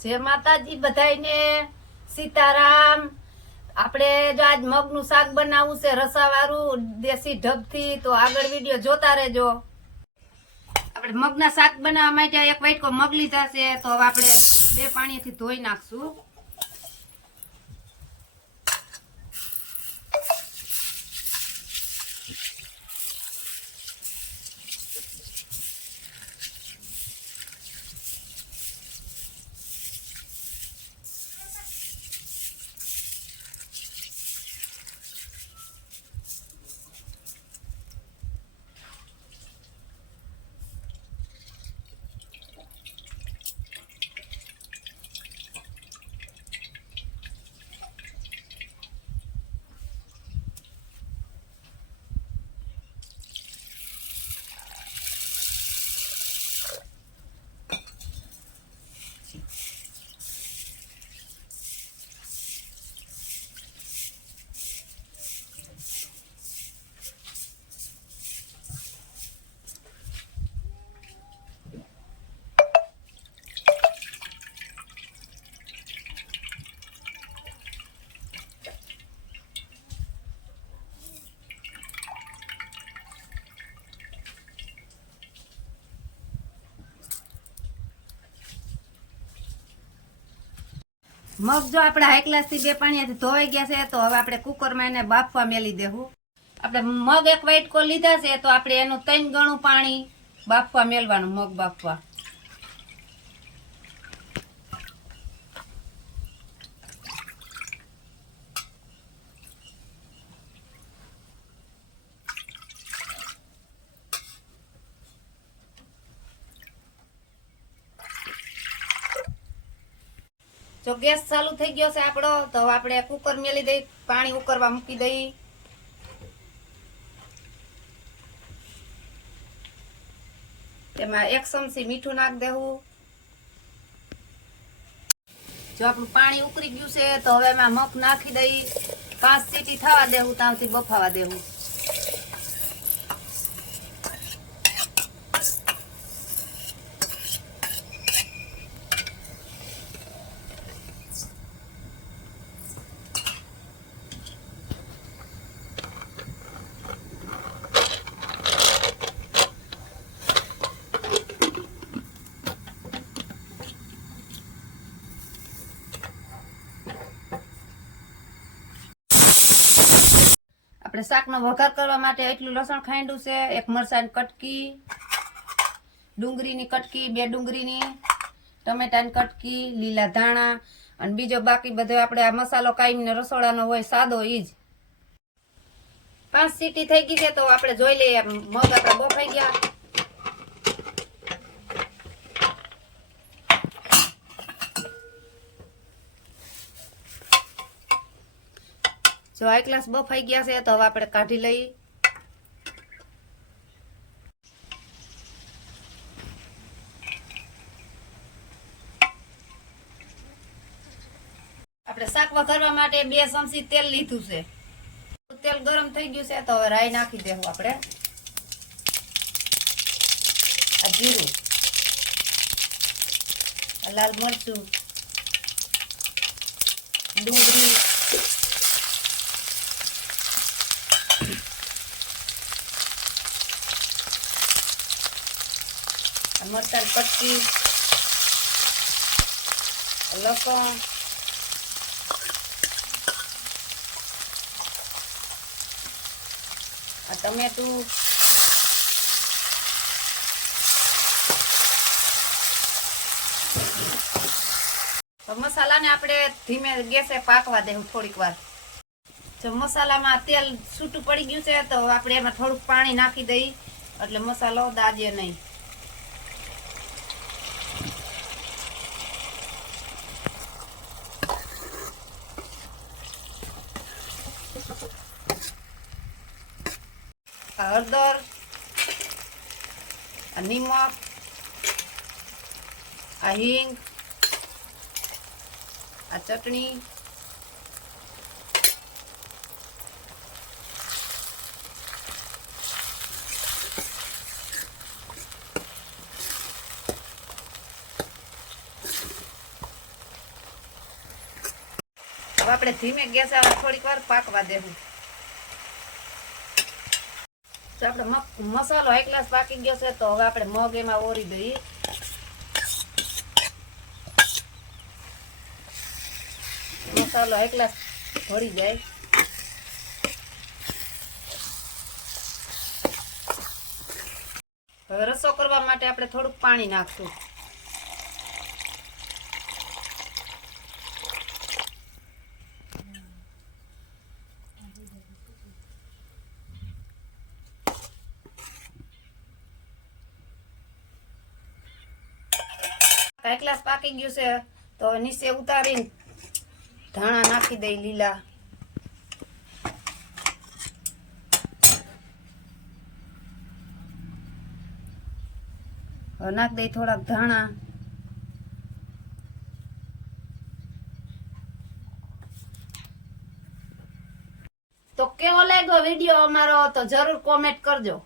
જય માતાજી બધાયને. સીતારામ. આપણે જો આજ મગનું શાક બનાવવું છે રસાવાળું દેશી ઢબથી, તો આગળ વીડિયો જોતા રહેજો. આપણે મગના શાક બનાવવા માટે એક વાટકો મગ લીધા છે, તો હવે આપણે બે પાણીથી ધોઈ નાખશું. મગ જો આપણે હાઈ ક્લાસથી બે પાણીથી ધોવાઈ ગયા છે, તો હવે આપણે કુકરમાં એને બાફવા મેલી દેવું. આપણે મગ એક વાટકો લીધા છે, તો આપણે એનું ત્રણ ગણું પાણી બાફવા મેલવાનું, મગ બાફવા. જો ગેસ ચાલુ થઈ ગયો છે આપણો, તો આપણે કુકર મેલી દઈ, પાણી ઉકરવા મૂકી દઈ. એમાં એક ચમચી મીઠું નાખ દેવું. જો આપણું પાણી ઉકળી ગયું છે, તો હવે એમાં મગ નાખી દઈ. પાંચ સીટી થવા દેવું, ત્યાંથી બફાવા દેવું. આપણે શાકનો વઘાર કરવા માટે એટલું લસણ ખાંડ્યું છે, એક મરચાંની કટકી, ડુંગળીની કટકી, બે ડુંગળીની, ટમેટાની કટકી, લીલા ધાણા, અને બીજો બાકી બધો આપણે આ મસાલો કાયમીને રસોડાનો હોય, સાદો એ જ. પાંચ સીટી થઈ ગઈ છે, તો આપણે જોઈ લઈએ મગ આપણે બફાઈ ગયા. જો આ ગ્લાસ બફાઈ ગયા છે, તો હવે આપણે કાઢી લઈ. આપણે શાક વઘારવા માટે બે ચમચી તેલ લીધું છે. તેલ ગરમ થઈ ગયું છે, તો હવે રાઈ નાખી દેવું આપણે. આ જીરું. લાલ મરચું. ડુંગળી. મરચાં પટ્ટી લસણ, આ ટમેટું મસાલાને આપણે ધીમે ગેસે પાકવા દેવું થોડીક વાર. જો મસાલામાં તેલ છૂટું પડી ગયું છે, તો આપણે એમાં થોડુંક પાણી નાખી દઈ, એટલે મસાલો દાજે નહીં. હળદર, આ નિમક, આ હિંગ, આ ચટણી આપણે ધીમે ગેસ આવે થોડીક વાર પાકવા દેવું. તો આપણે મસાલો એક ગ્લાસ પાકી ગયો છે, તો હવે આપણે મગ એમાં ઓરી દઈએ. મસાલો એક ગ્લાસ ભરી જાય. હવે રસો કરવા માટે આપણે થોડુંક પાણી નાખશું. એક પાકી ગયું છે, તો નીચે ઉતારીને ધાણા નાખી દઈ લીલા. નાખી દઈ થોડાક ધાણા. તો કેવો લાગ્યો વીડિયો અમારો, તો જરૂર કોમેન્ટ કરજો.